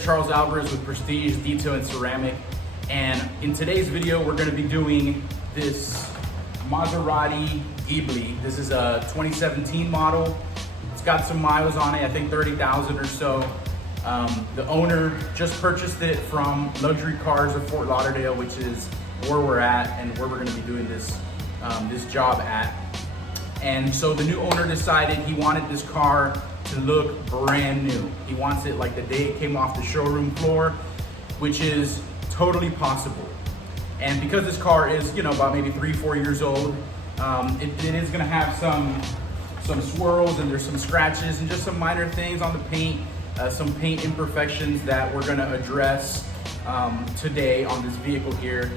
it's Charles Alvarez with Prestige Detail and Ceramic, and in today's video we're going to be doing this Maserati Ghibli. This is a 2017 model. It's got some miles on it, I think 30,000 or so. The owner just purchased it from Luxury Cars of Fort Lauderdale, which is where we're at and where we're going to be doing this job at. And so the new owner decided he wanted this car to look brand new. He wants it like the day it came off the showroom floor, which is totally possible. And because this car is, you know, about maybe 3-4 years old, it is gonna have some swirls, and there's some scratches and just some minor things on the paint, some paint imperfections that we're gonna address today on this vehicle here.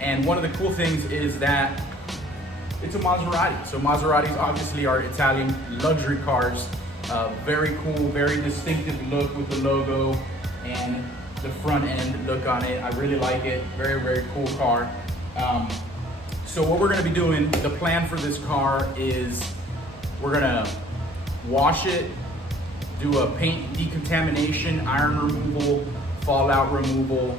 And one of the cool things is that it's a Maserati. So Maseratis obviously are Italian luxury cars. Very cool, very distinctive look with the logo and the front end look on it. I really like it. Very, very cool car. So what we're gonna be doing, the plan for this car is we're gonna wash it, do a paint decontamination, iron removal, fallout removal.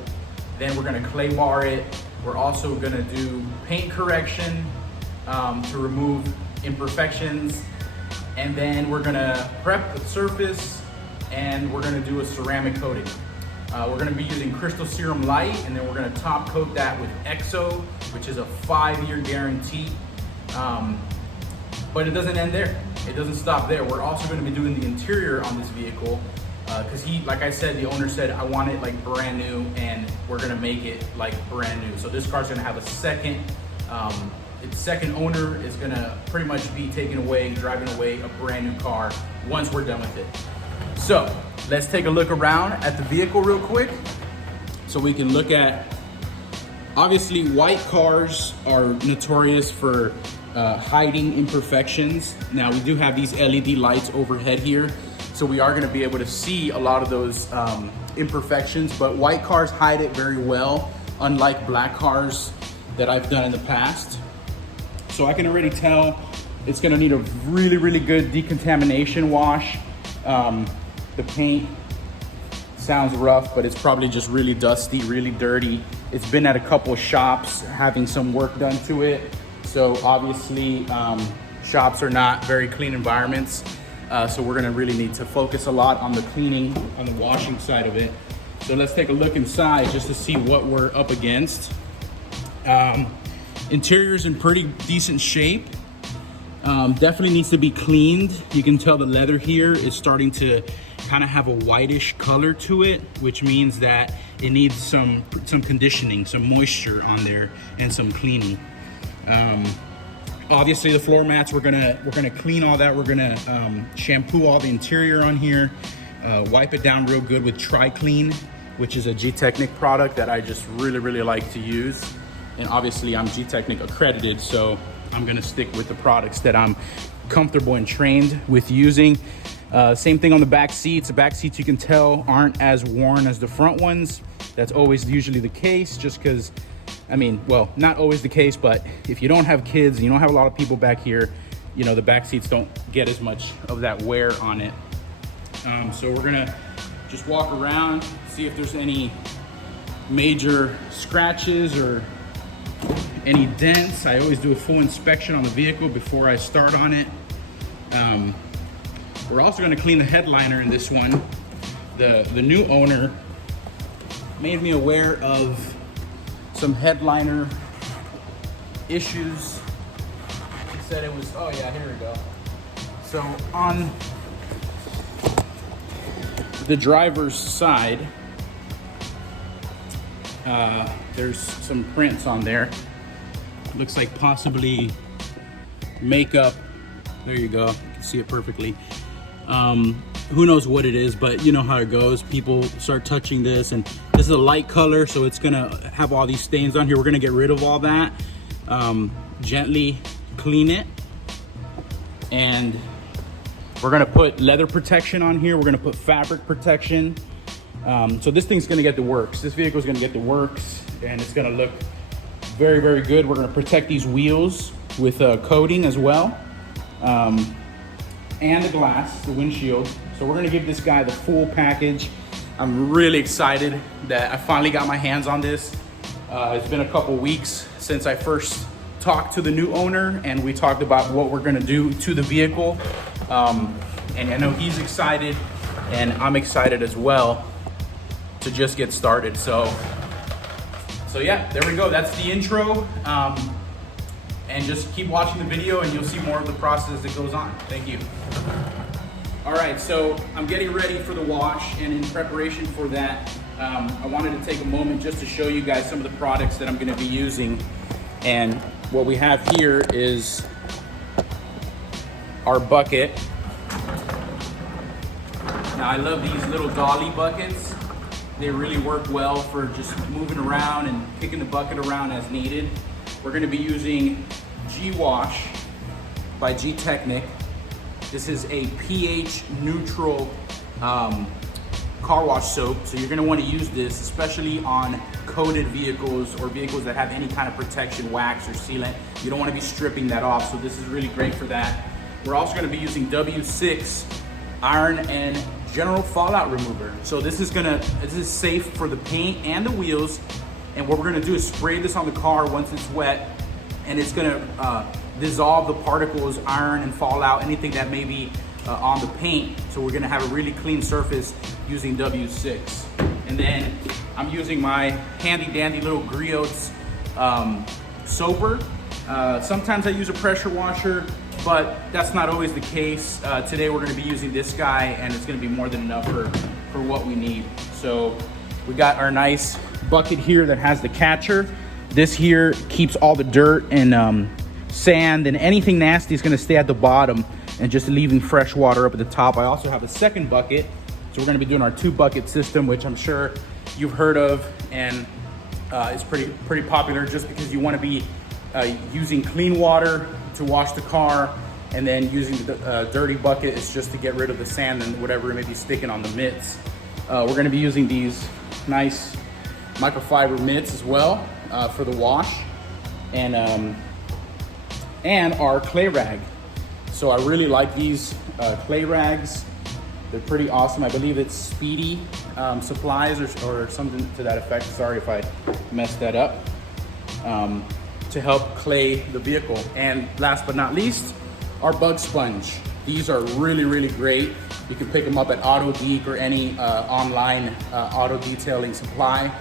Then we're gonna clay bar it. We're also gonna do paint correction to remove imperfections. And then we're gonna prep the surface and we're gonna do a ceramic coating. We're gonna be using Crystal Serum Light, and then we're gonna top coat that with EXO, which is a 5-year guarantee. But it doesn't end there. It doesn't stop there. We're also gonna be doing the interior on this vehicle because like I said, the owner said, I want it like brand new, and we're gonna make it like brand new. So this car's gonna have a second, its second owner is gonna pretty much be driving away a brand new car once we're done with it. So let's take a look around at the vehicle real quick so we can look at, obviously white cars are notorious for hiding imperfections. Now we do have these LED lights overhead here, so we are gonna be able to see a lot of those imperfections, but white cars hide it very well, unlike black cars that I've done in the past. So I can already tell it's gonna need a really, really good decontamination wash. The paint sounds rough, but it's probably just really dusty, really dirty. It's been at a couple of shops having some work done to it. So obviously shops are not very clean environments. So we're gonna really need to focus a lot on the cleaning, on the washing side of it. So let's take a look inside just to see what we're up against. Interior's in pretty decent shape. Definitely needs to be cleaned. You can tell the leather here is starting to kind of have a whitish color to it, which means that it needs some conditioning, some moisture on there, and some cleaning. Obviously the floor mats, we're gonna clean all that. We're gonna shampoo all the interior on here, wipe it down real good with Tri-Clean, which is a Gtechniq product that I just really, really like to use. And obviously I'm Gtechniq Accredited, so I'm gonna stick with the products that I'm comfortable and trained with using. Same thing on the back seats. The back seats, you can tell, aren't as worn as the front ones. That's always usually the case, just because, I mean, well, not always the case, but if you don't have kids and you don't have a lot of people back here, you know, the back seats don't get as much of that wear on it. So we're gonna just walk around, see if there's any major scratches or any dents. I always do a full inspection on the vehicle before I start on it. We're also going to clean the headliner in this one. The new owner made me aware of some headliner issues. He said it was, oh yeah, here we go. So on the driver's side, there's some prints on there. Looks like possibly makeup. There you go, you can see it perfectly. Who knows what it is, but you know how it goes. People start touching this, and this is a light color, so it's gonna have all these stains on here. We're gonna get rid of all that, gently clean it, and we're gonna put leather protection on here. We're gonna put fabric protection. So this thing's gonna get the works. This vehicle's gonna get the works, and it's gonna look very, very good. We're gonna protect these wheels with coating as well, and the glass, the windshield. So we're gonna give this guy the full package. I'm really excited that I finally got my hands on this. It's been a couple weeks since I first talked to the new owner and we talked about what we're gonna do to the vehicle. And I know he's excited and I'm excited as well to just get started. So yeah, there we go. That's the intro. And just keep watching the video and you'll see more of the process that goes on. Thank you. All right, so I'm getting ready for the wash, and in preparation for that, I wanted to take a moment just to show you guys some of the products that I'm gonna be using. And what we have here is our bucket. Now I love these little dolly buckets. They really work well for just moving around and kicking the bucket around as needed. We're gonna be using G-Wash by Gtechniq. This is a pH neutral car wash soap. So you're gonna wanna use this, especially on coated vehicles or vehicles that have any kind of protection, wax or sealant. You don't wanna be stripping that off. So this is really great for that. We're also gonna be using W6 iron and general fallout remover. So this is safe for the paint and the wheels. And what we're gonna do is spray this on the car once it's wet, and it's gonna dissolve the particles, iron and fallout, anything that may be on the paint. So we're gonna have a really clean surface using W6. And then I'm using my handy dandy little Griots soaper. Sometimes I use a pressure washer, but that's not always the case. Today we're gonna be using this guy, and it's gonna be more than enough for what we need. So we got our nice bucket here that has the catcher. This here keeps all the dirt and sand and anything nasty is gonna stay at the bottom and just leaving fresh water up at the top. I also have a second bucket. So we're gonna be doing our 2-bucket system, which I'm sure you've heard of, and it's pretty popular just because you wanna be using clean water to wash the car, and then using the dirty bucket is just to get rid of the sand and whatever may be sticking on the mitts. We're gonna be using these nice microfiber mitts as well for the wash, and our clay rag. So I really like these clay rags. They're pretty awesome. I believe it's Speedy Supplies or something to that effect. Sorry if I messed that up. To help clay the vehicle. And last but not least, our bug sponge. These are really, really great. You can pick them up at Auto Geek or any online auto detailing supply.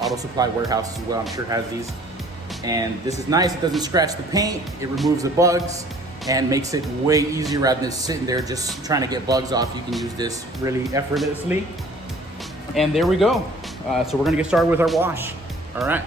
Auto supply warehouse as well, I'm sure has these. And this is nice, it doesn't scratch the paint, it removes the bugs and makes it way easier rather than sitting there just trying to get bugs off. You can use this really effortlessly. And there we go. So we're gonna get started with our wash. All right.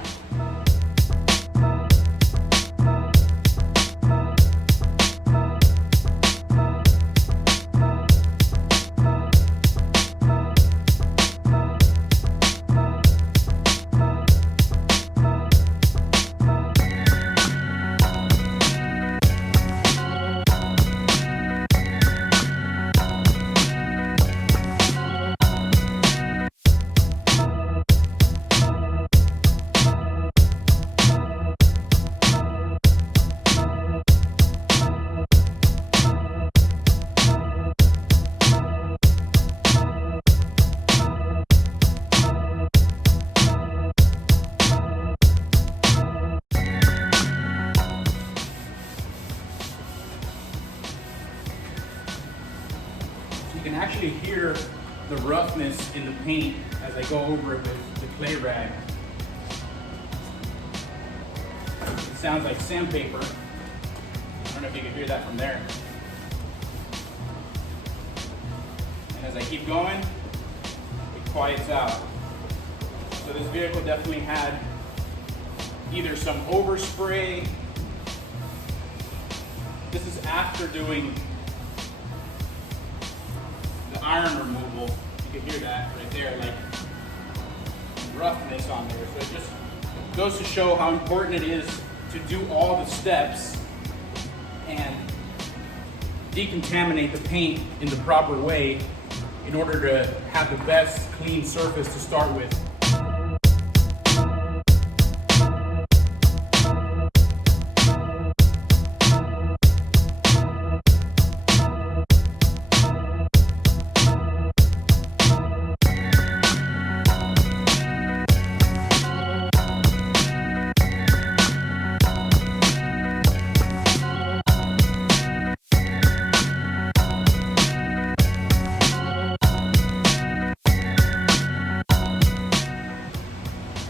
You can actually hear the roughness in the paint as I go over it with the clay rag. It sounds like sandpaper. I don't know if you can hear that from there. And as I keep going, it quiets out. So this vehicle definitely had either some overspray. This is after doing the iron removal. You can hear that right there, like roughness on there. So it just goes to show how important it is to do all the steps and decontaminate the paint in the proper way in order to have the best clean surface to start with.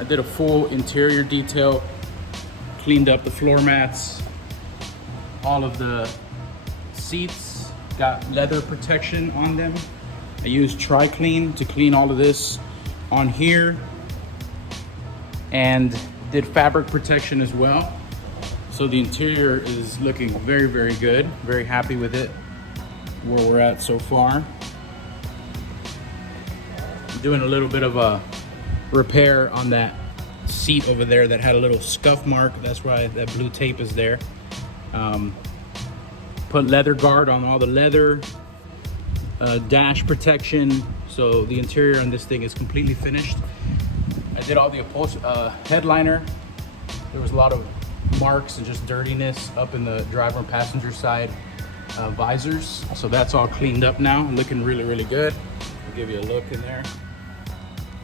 did a full interior detail, cleaned up the floor mats, all of the seats, got leather protection on them. I used Tri-Clean to clean all of this on here, and did fabric protection as well. So the interior is looking very, very good. Very happy with it, where we're at so far. I'm doing a little bit of a repair on that seat over there that had a little scuff mark. That's why that blue tape is there. Put leather guard on all the leather, dash protection. So the interior on this thing is completely finished. I did all the headliner. There was a lot of marks and just dirtiness up in the driver and passenger side visors. So that's all cleaned up now, looking really, really good. I'll give you a look in there.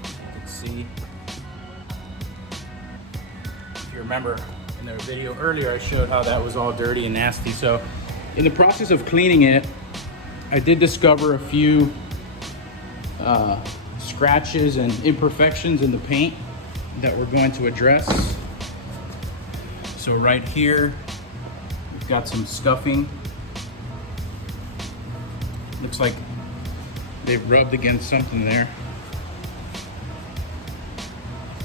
You can see. If you remember in the video earlier, I showed how that was all dirty and nasty. So in the process of cleaning it, I did discover a few scratches and imperfections in the paint that we're going to address. So right here, we've got some scuffing. Looks like they've rubbed against something there.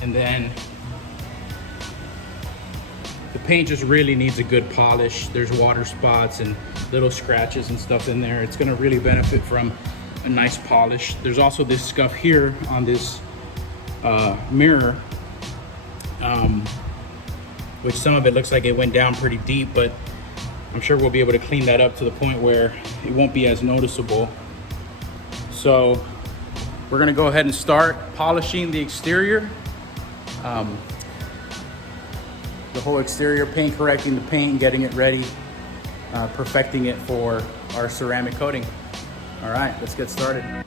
And then the paint just really needs a good polish. There's water spots and little scratches and stuff in there. It's gonna really benefit from a nice polish. There's also this scuff here on this mirror, which some of it looks like it went down pretty deep, but I'm sure we'll be able to clean that up to the point where it won't be as noticeable. So we're gonna go ahead and start polishing the exterior. The whole exterior, paint correcting the paint, getting it ready, perfecting it for our ceramic coating. All right, let's get started.